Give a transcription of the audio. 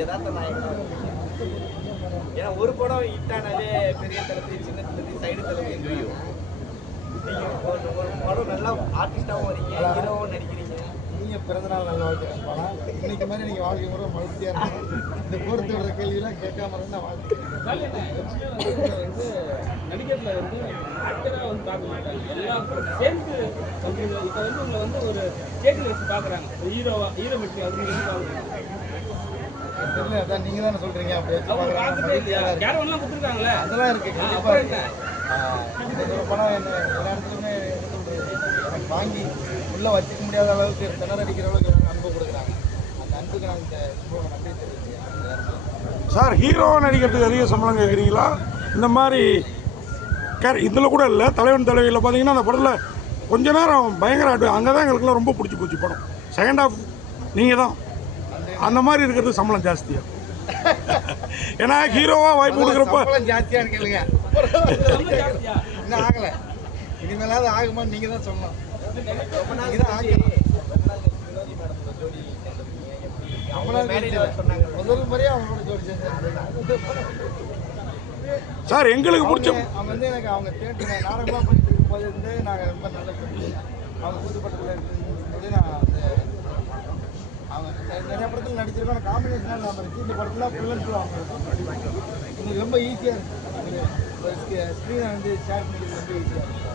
யதார்த்த நாயகனாக இருப்பீங்க. ஏன்னா ஒரு படம் ஹிட்டானாலே பெரிய தளபதி, சின்ன தளபதி, சைடு தளபதி தெரியும். நீங்க ஒரு படம் நல்லா ஆர்டிஸ்டாகவும் வரீங்க, ஹீரோவும் நடிக்கிறீங்க. நீங்க பிறந்தநாள் நல்ல வாழ்த்துக்கள் போனா இன்னைக்கு மாதிரி நீங்க வாழ்க்கை முறை மகிழ்ச்சியா இருக்கணும். இந்த பொறுத்து விடுற கேள்வியெல்லாம் கேட்காம இருந்தா வாழ்த்துக்கிறேன். நடிகர்ல வந்து ஆக்டரா வந்து பார்க்க மாட்டாங்க, எல்லாரும் சேர்ந்து சொல்றீங்க. இப்போ வந்து உங்களை வந்து ஒரு ஸ்டேஜில் வச்சு பார்க்குறாங்க, ஹீரோ வெற்றி அப்படின்னு பார்க்குறாங்க. தெரியல, அதான் நீங்க தானே சொல்றீங்க. அப்படி வச்சு அவங்க பார்க்குறாங்க. பார்த்துட்டே இல்லையா, கேரவன்லாம் கொடுத்துருக்காங்களே, அதெல்லாம் இருக்கு. கண்டிப்பா இருக்கு. இந்த ஒரு படம் என்ன எல்லா இடத்துலையுமே என்ன சொல்றது, எனக்கு வாங்கி உள்ள வச்சுக்க முடியாத அளவுக்கு திணறடிக்கிற அளவுக்கு எனக்கு அன்பு கொடுக்குறாங்க. அந்த அன்புக்கு நான் இந்த நன்றி தெரிவிக்கிறேன். சார், ஹீரோவாக நடிக்கிறதுக்கு அதிக சம்பளம் கேட்குறீங்களா? இந்த மாதிரி இதில் கூட இல்லை, தலைவன் தலைவியில் பார்த்தீங்கன்னா அந்த படத்தில் கொஞ்ச நேரம் பயங்கர அங்கே தான் எங்களுக்குலாம் ரொம்ப பிடிச்சி போச்சு படம். செகண்ட் ஹாஃப் நீங்கள் தான் அந்த மாதிரி இருக்கிறது சம்பளம் ஜாஸ்தியாக. ஏன்னா ஹீரோவாக வாய்ப்பு கொடுக்குறப்ப ஜாஸ்தியாக கேளுங்க. இன்னும் ஆகலை, இனிமேலாவது ஆகுமான்னு நீங்கள் தான் சொல்லணும். நீங்கள் தான் ஆகணும். முதல் முறையாக அவங்களோட ஜோடி சேர்ந்து சார் எங்களுக்கு பிடிச்ச அவங்க வந்து எனக்கு அவங்க தேட்டர் நாடகமாக பண்ணிட்டு இருக்கும்போது இருந்து நாங்கள் ரொம்ப நல்ல அவங்க புதுப்படத்தில் இருக்கும்போது நான் அந்த அவங்க நிறைய படத்தில் நடிச்சிருக்கோம். ஆனால் காம்பினேஷனாக இல்லாமல் இருந்துச்சு. இந்த படத்தில் ஃபுல் அண்ட் ஃபுல் அவங்க எனக்கு ரொம்ப ஈஸியாக இருக்குது. ஸ்க்ரீனை வந்து ஷேர் பண்ணிக்கிறது ரொம்ப ஈஸியாக இருக்குது.